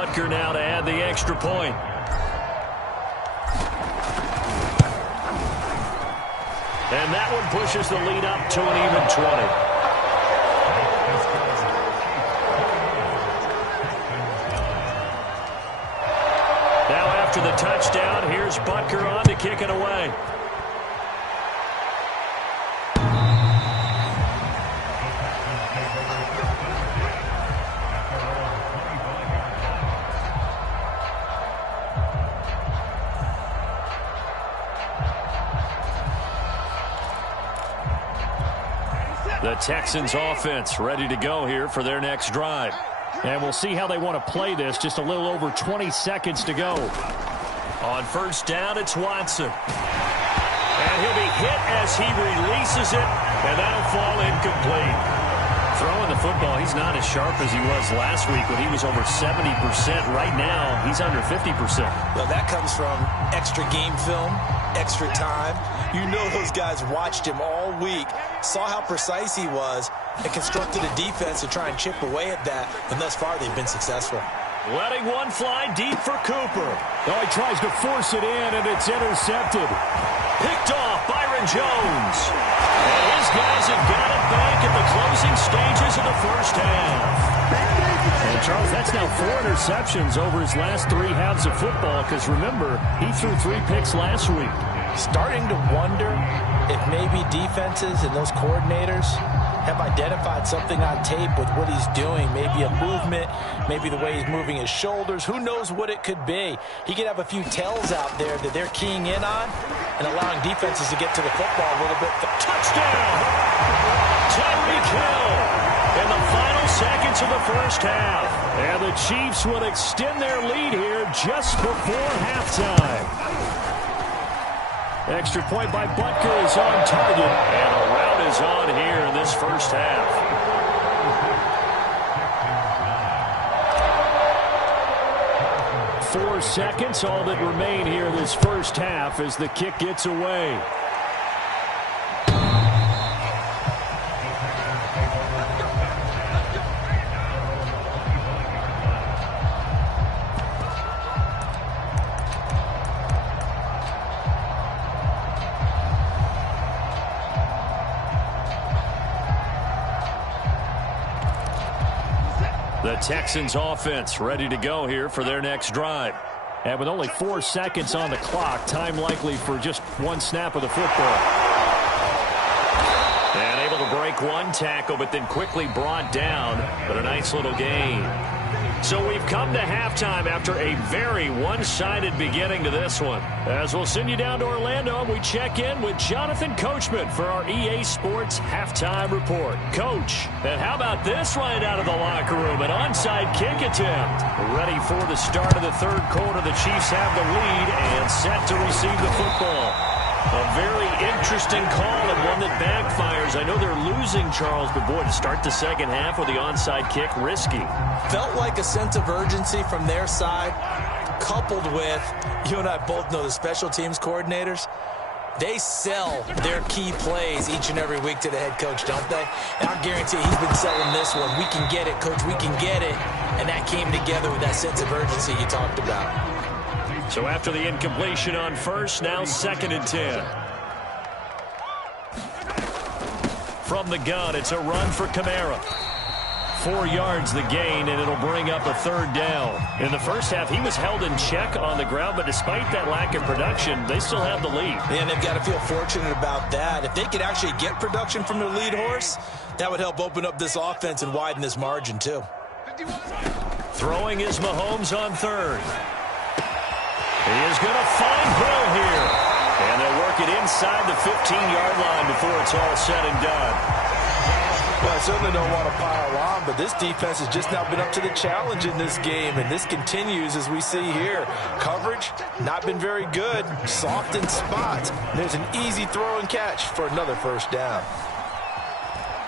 Butker now to add the extra point. And that one pushes the lead up to an even 20. Now after the touchdown, here's Butker on to kick it away. The Texans offense ready to go here for their next drive. And we'll see how they want to play this. Just a little over 20 seconds to go. On first down, it's Watson. And he'll be hit as he releases it, and that'll fall incomplete. Throwing the football, he's not as sharp as he was last week when he was over 70%. Right now, he's under 50%. Well, that comes from extra game film, extra time. You know those guys watched him all week, saw how precise he was, and constructed a defense to try and chip away at that. And thus far, they've been successful. Letting one fly deep for Cooper. Oh, he tries to force it in, and it's intercepted. Picked off Byron Jones. And his guys have got it back at the closing stages of the first half. And, Charles, that's now 4 interceptions over his last 3 halves of football, because, remember, he threw 3 picks last week. Starting to wonder if maybe defenses and those coordinators have identified something on tape with what he's doing. Maybe a movement, maybe the way he's moving his shoulders. Who knows what it could be? He could have a few tells out there that they're keying in on and allowing defenses to get to the football a little bit. Touchdown! Tyreek Hill in the final seconds of the first half. And the Chiefs will extend their lead here just before halftime. Extra point by Butker is on target. And a rout is on here in this first half. Four seconds, all that remain here this first half as the kick gets away. The Texans offense ready to go here for their next drive. And with only 4 seconds on the clock, time likely for just 1 snap of the football. And able to break 1 tackle, but then quickly brought down. But a nice little gain. So we've come to halftime after a very one-sided beginning to this one. As we'll send you down to Orlando, we check in with Jonathan Coachman for our EA Sports Halftime Report. Coach, and how about this right out of the locker room? An onside kick attempt. Ready for the start of the third quarter. The Chiefs have the lead and set to receive the football. A very interesting call and one that backfires. I know they're losing, Charles, but boy, to start the second half with the onside kick, risky. Felt like a sense of urgency from their side, coupled with, you and I both know the special teams coordinators, they sell their key plays each and every week to the head coach, don't they? And I guarantee he's been selling this one. We can get it, coach, we can get it. And that came together with that sense of urgency you talked about. So after the incompletion on first, now 2nd and 10. From the gun, it's a run for Kamara. 4 yards the gain, and it'll bring up a 3rd down. In the first half, he was held in check on the ground, but despite that lack of production, they still have the lead. And they've got to feel fortunate about that. If they could actually get production from their lead horse, that would help open up this offense and widen this margin, too. Throwing is Mahomes on 3rd. He is going to find Hill here. And they'll work it inside the 15-yard line before it's all said and done. Well, I certainly don't want to pile on, but this defense has just not been up to the challenge in this game, and this continues as we see here. Coverage, not been very good. Soft in spots. There's an easy throw and catch for another first down.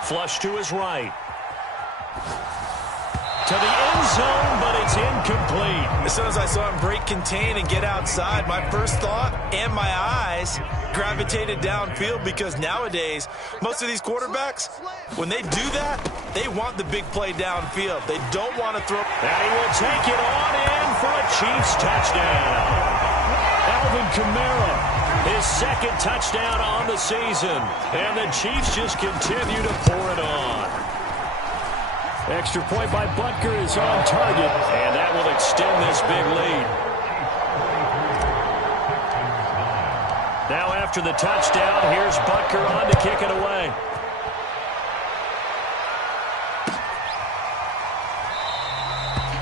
Flush to his right. To the end zone, but it's incomplete. As soon as I saw him break contain and get outside, my first thought and my eyes gravitated downfield, because nowadays, most of these quarterbacks, when they do that, They want the big play downfield. They don't want to throw. And he will take it on in for a Chiefs touchdown. Alvin Kamara, his second touchdown on the season. And the Chiefs just continue to pour it on. Extra point by Butker is on target. And that will extend this big lead. Now after the touchdown, here's Butker on to kick it away.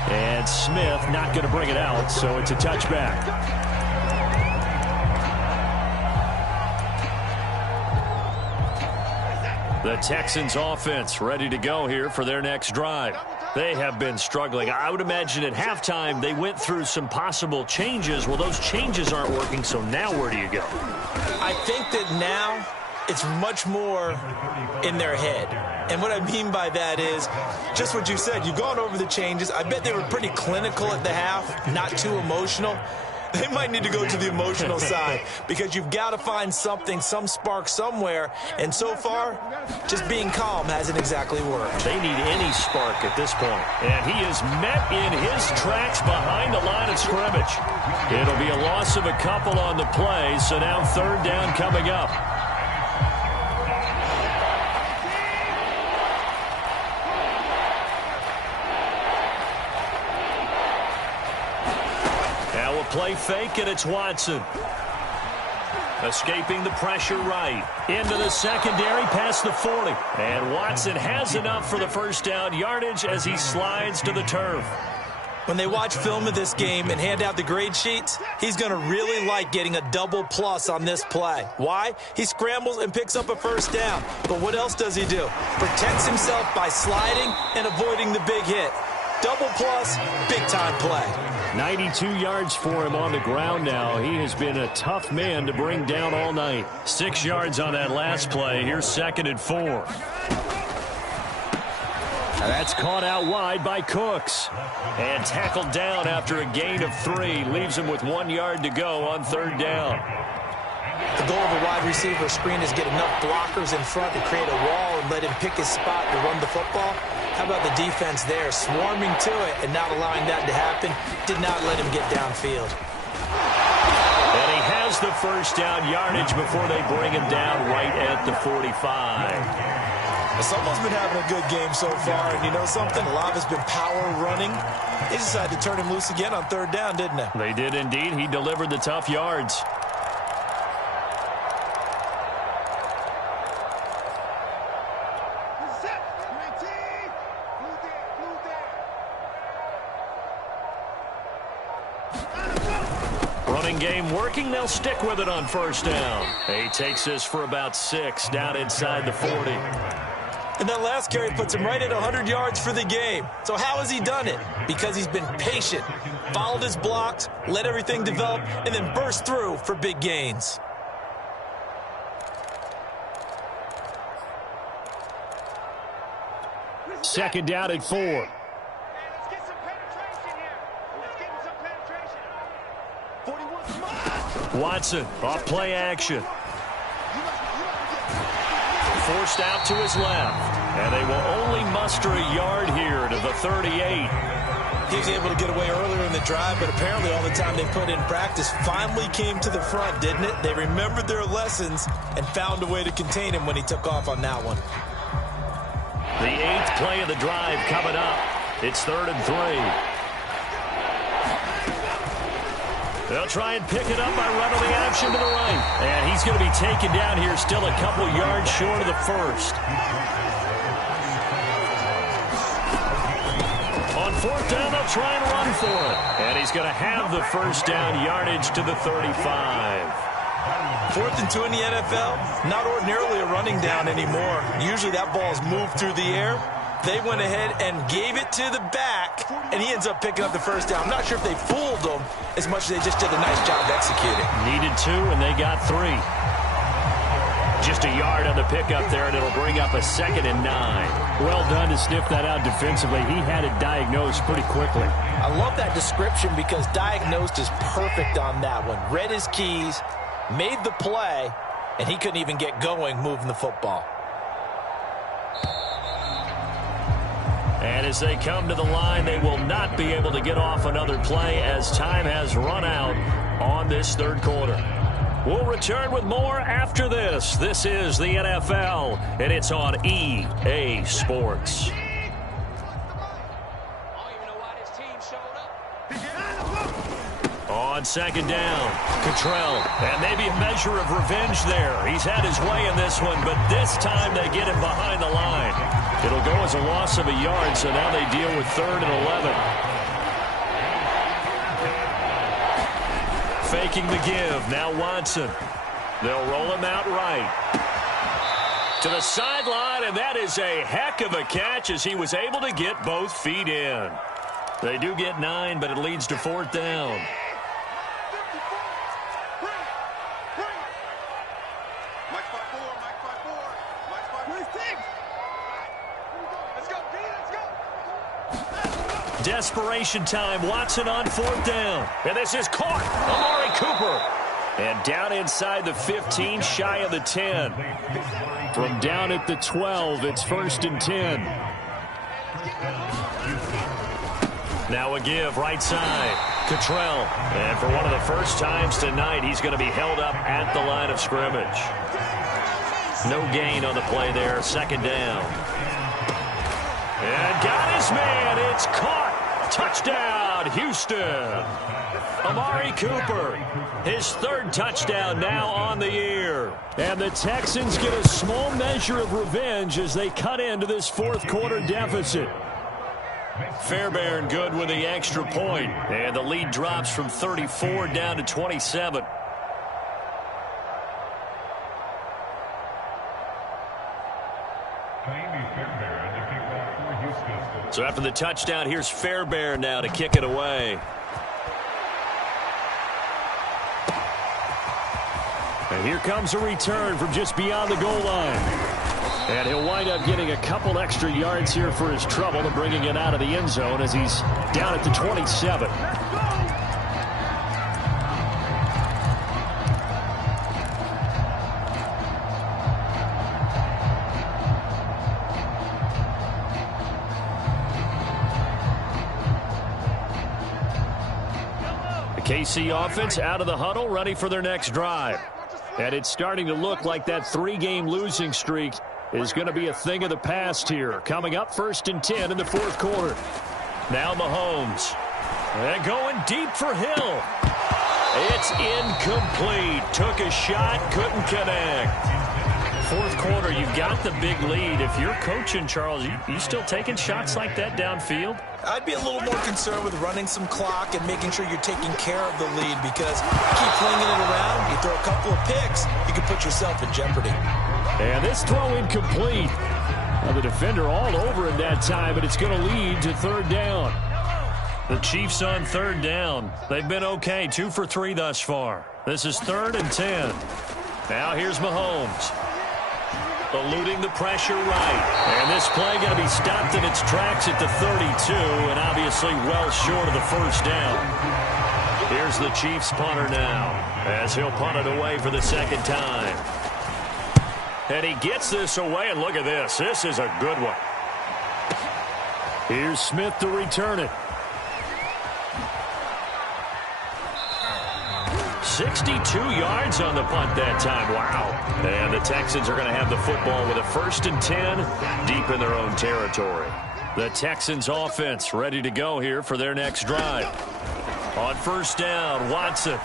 And Smith not going to bring it out, so it's a touchback. The Texans offense ready to go here for their next drive. They have been struggling. I would imagine at halftime they went through some possible changes. Well, those changes aren't working, so now where do you go? I think that now it's much more in their head. And what I mean by that is just what you said. You've gone over the changes. I bet they were pretty clinical at the half, not too emotional. They might need to go to the emotional side because you've got to find something, some spark somewhere. And so far, just being calm hasn't exactly worked. They need any spark at this point. And he is met in his tracks behind the line of scrimmage. It'll be a loss of a couple on the play, so now third down coming up. Play fake, and it's Watson. Escaping the pressure right. Into the secondary, past the 40. And Watson has enough for the first down yardage as he slides to the turf. When they watch film of this game and hand out the grade sheets, he's going to really like getting a double plus on this play. Why? He scrambles and picks up a first down. But what else does he do? Protects himself by sliding and avoiding the big hit. Double plus, big-time play. 92 yards for him on the ground now. He has been a tough man to bring down all night. 6 yards on that last play. Here's 2nd and 4. That's caught out wide by Cooks. And tackled down after a gain of 3. Leaves him with 1 yard to go on third down. The goal of a wide receiver screen is get enough blockers in front to create a wall and let him pick his spot to run the football. How about the defense there, swarming to it and not allowing that to happen? Did not let him get downfield. And he has the first down yardage before they bring him down right at the 45. Someone's been having a good game so far, and you know something? A lot of it's been power running. They decided to turn him loose again on third down, didn't they? They did indeed. He delivered the tough yards. Running game working. They'll stick with it on first down. He takes this for about 6 down inside the 40. And that last carry puts him right at 100 yards for the game. So how has he done it? Because he's been patient, followed his blocks, let everything develop, and then burst through for big gains. Second down at 4. Watson off play action. Forced out to his left. And they will only muster a yard here to the 38. He was able to get away earlier in the drive, but apparently all the time they put in practice finally came to the front, didn't it? They remembered their lessons and found a way to contain him when he took off on that one. The 8th play of the drive coming up. It's 3rd and 3. They'll try and pick it up by running the action to the right. And he's going to be taken down here, still a couple yards short of the first. On 4th down, they'll try and run for it. And he's going to have the first down yardage to the 35. 4th and 2 in the NFL, not ordinarily a running down anymore. Usually that ball is moved through the air. They went ahead and gave it to the back, and he ends up picking up the first down. I'm not sure if they fooled him as much as they just did a nice job executing. Needed 2, and they got 3. Just a yard on the pickup there, and it'll bring up a 2nd and 9. Well done to sniff that out defensively. He had it diagnosed pretty quickly. I love that description because diagnosed is perfect on that one. Read his keys, made the play, and he couldn't even get going moving the football. And as they come to the line, they will not be able to get off another play as time has run out on this third quarter. We'll return with more after this. This is the NFL, and it's on EA Sports. On second down, Cottrell, and maybe a measure of revenge there. He's had his way in this one, but this time they get him behind the line. It'll go as a loss of a yard, so now they deal with 3rd and 11. Faking the give, now Watson. They'll roll him out right. To the sideline, and that is a heck of a catch as he was able to get both feet in. They do get 9, but it leads to 4th down. Desperation time. Watson on 4th down. And this is caught. Amari Cooper. And down inside the 15, shy of the 10. From down at the 12, it's 1st and 10. Now a give, right side. Cottrell. And for one of the first times tonight, he's going to be held up at the line of scrimmage. No gain on the play there. 2nd down. And got his man. It's caught. Touchdown, Houston. Amari Cooper, his 3rd touchdown now on the year. And the Texans get a small measure of revenge as they cut into this 4th quarter deficit. Fairbairn good with the extra point. And the lead drops from 34 down to 27. So after the touchdown, here's Fairbairn now to kick it away. And here comes a return from just beyond the goal line. And he'll wind up getting a couple extra yards here for his trouble and bringing it out of the end zone as he's down at the 27. KC offense out of the huddle, ready for their next drive. And it's starting to look like that 3-game losing streak is going to be a thing of the past here. Coming up 1st and 10 in the 4th quarter. Now Mahomes. And going deep for Hill. It's incomplete. Took a shot, couldn't connect. 4th quarter, you've got the big lead. If you're coaching, Charles, you still taking shots like that downfield? I'd be a little more concerned with running some clock and making sure you're taking care of the lead, because you keep flinging it around, you throw a couple of picks, you can put yourself in jeopardy. And this throw incomplete. Now the defender all over him that time, but it's going to lead to 3rd down. The Chiefs on 3rd down. They've been okay, 2 for 3 thus far. This is 3rd and 10. Now here's Mahomes. Eluding the pressure right. And this play going to be stopped in its tracks at the 32, and obviously well short of the 1st down. Here's the Chiefs punter now, as he'll punt it away for the 2nd time. And he gets this away, and look at this. This is a good one. Here's Smith to return it. 62 yards on the punt that time. Wow. And the Texans are going to have the football with a 1st and 10 deep in their own territory. The Texans offense ready to go here for their next drive. On 1st down, Watson.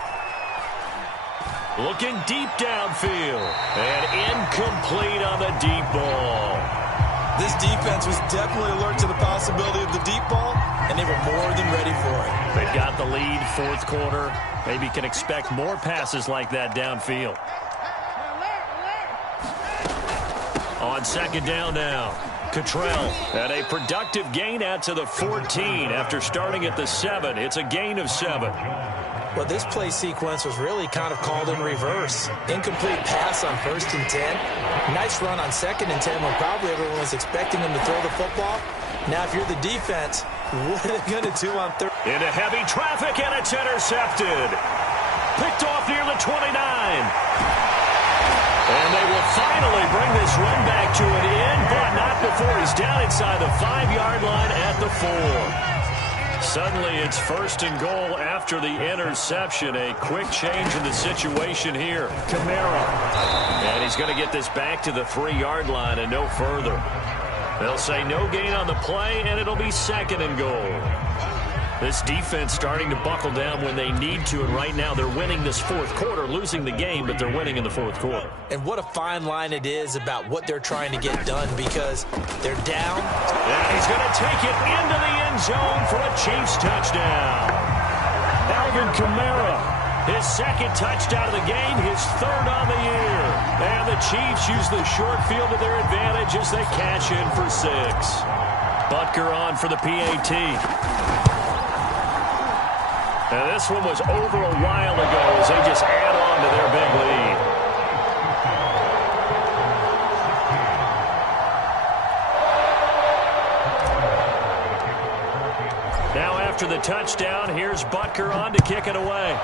Looking deep downfield. And incomplete on the deep ball. This defense was definitely alert to the possibility of the deep ball, and they were more than ready for it. They've got the lead, 4th quarter. Maybe can expect more passes like that downfield. On 2nd down now, Cottrell. And a productive gain out to the 14 after starting at the 7. It's a gain of 7. Well, this play sequence was really kind of called in reverse. Incomplete pass on 1st and 10. Nice run on 2nd and 10 when probably everyone was expecting him to throw the football. Now, if you're the defense, what are they going to do on 3rd? Into heavy traffic, and it's intercepted. Picked off near the 29. And they will finally bring this run back to an end, but not before he's down inside the 5-yard line at the 4. Suddenly it's first and goal after the interception. A quick change in the situation here. Kamara. And he's going to get this back to the 3-yard line and no further. They'll say no gain on the play, and it'll be second and goal. This defense starting to buckle down when they need to, and right now they're winning this fourth quarter, losing the game, but they're winning in the fourth quarter. And what a fine line it is about what they're trying to get done because they're down. And he's going to take it into the end zone for a Chiefs touchdown. Alvin Kamara, his second touchdown of the game, his third on the year. And the Chiefs use the short field to their advantage as they cash in for 6. Butker on for the PAT. And this one was over a while ago as they just add on to their big lead. Now after the touchdown, here's Butker on to kick it away.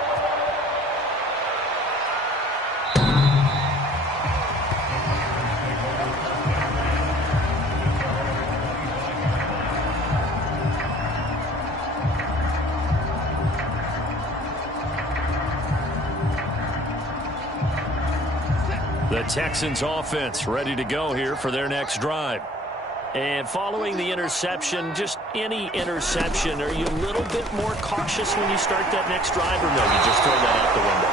The Texans offense ready to go here for their next drive. And following the interception, just any interception, are you a little bit more cautious when you start that next drive, or no, you just throw that out the window?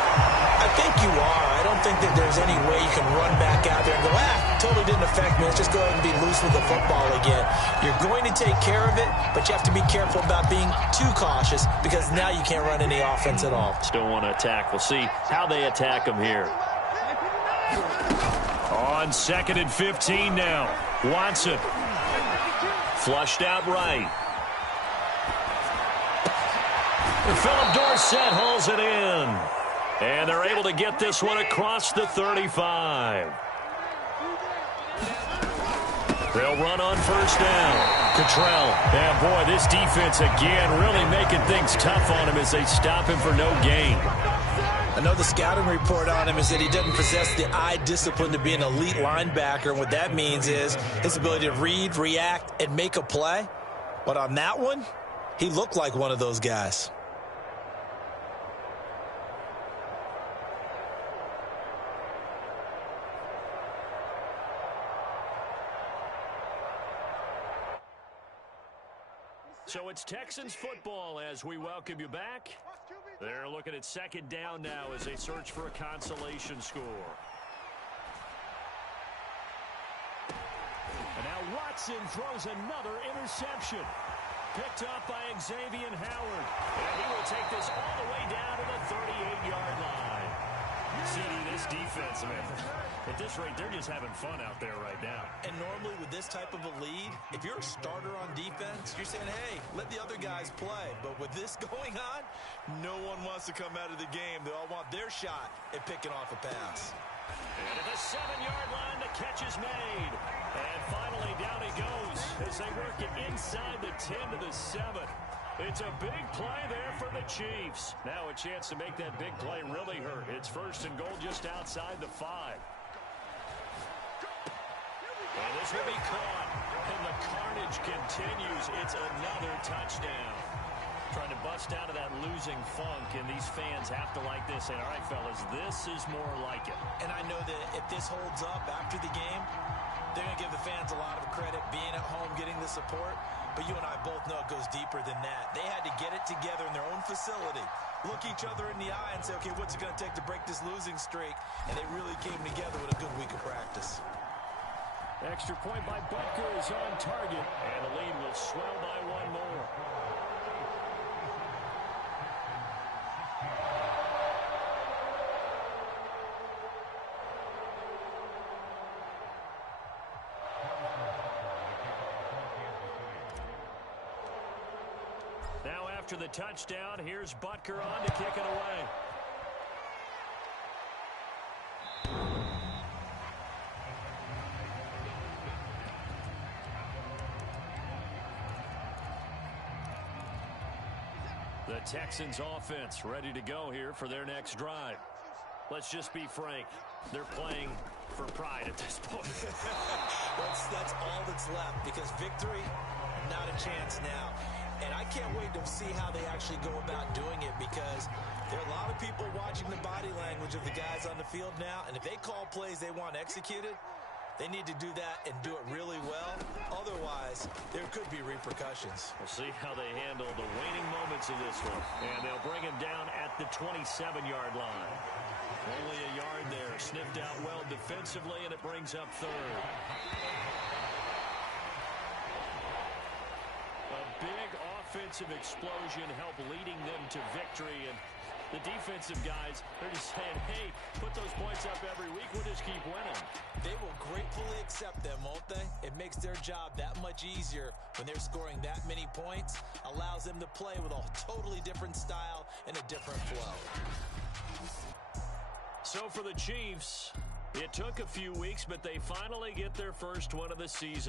I think you are. I don't think that there's any way you can run back out there and go, totally didn't affect me. Let's just go ahead and be loose with the football again. You're going to take care of it, but you have to be careful about being too cautious because now you can't run any offense at all. Still want to attack. We'll see how they attack them here. On 2nd and 15 now. Watson. Flushed out right. Philip Dorsett hauls it in. And they're able to get this one across the 35. They'll run on first down. Cottrell. And boy, this defense again really making things tough on him as they stop him for no gain. I know the scouting report on him is that he doesn't possess the eye discipline to be an elite linebacker. And what that means is his ability to read, react, and make a play. But on that one, he looked like one of those guys. So it's Texans football as we welcome you back. They're looking at second down now as they search for a consolation score. And now Watson throws another interception. Picked up by Xavier Howard. And he will take this all the way down to the 38-yard line. CD, this defense, man, at this rate, they're just having fun out there right now. And normally with this type of a lead, if you're a starter on defense, you're saying, hey, let the other guys play. But with this going on, no one wants to come out of the game. They all want their shot at picking off a pass. And at the 7-yard line, the catch is made. And finally, down he goes as they work it inside the 10 to the 7. It's a big play there for the Chiefs. Now a chance to make that big play really hurt. It's first and goal just outside the 5. And this will be caught. And the carnage continues. It's another touchdown. Trying to bust out of that losing funk, and these fans have to like this. And all right, fellas, this is more like it. And I know that if this holds up after the game, they're going to give the fans a lot of credit, being at home, getting the support. But you and I both know it goes deeper than that. They had to get it together in their own facility, look each other in the eye and say, okay, what's it going to take to break this losing streak? And they really came together with a good week of practice. Extra point by Butker is on target, and the lead will swell by one more. Now after the touchdown, here's Butker on to kick it away. The Texans offense ready to go here for their next drive. Let's just be frank. They're playing for pride at this point. That's all that's left, because victory, not a chance now. And I can't wait to see how they actually go about doing it, because there are a lot of people watching the body language of the guys on the field now, and if they call plays they want executed, they need to do that and do it really well. Otherwise, there could be repercussions. We'll see how they handle the waning moments of this one. And they'll bring him down at the 27-yard line. Only a yard there. Sniffed out well defensively, and it brings up third. A big offensive explosion helped leading them to victory. And the defensive guys, they're just saying, hey, put those points up every week. We'll just keep winning. They will gratefully accept them, won't they? It makes their job that much easier when they're scoring that many points. Allows them to play with a totally different style and a different flow. So for the Chiefs, it took a few weeks, but they finally get their first one of the season.